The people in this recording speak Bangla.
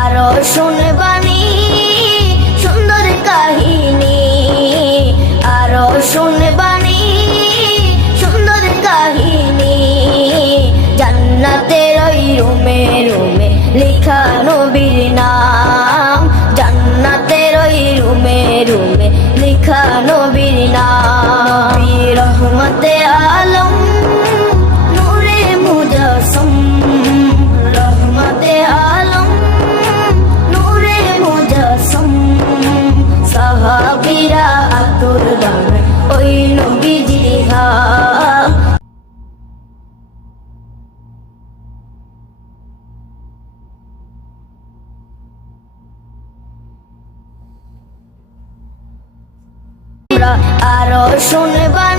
আরো শুনবানি সুন্দর কাহিনী, আরো শুনবানি সুন্দর কাহিনী। জান্নাতের ওই রুমে রুমে লেখা নবীর নাম, জান্নাতের ওই রুমে রুমে লেখা নবীর নাম। রহমতে আলম নূরে মুজাসসম, রহমতে আলম নূরে মুজাসসম। সাহাবীরা আতর বানায় ওই নবীজির হাত। আরো শুনবা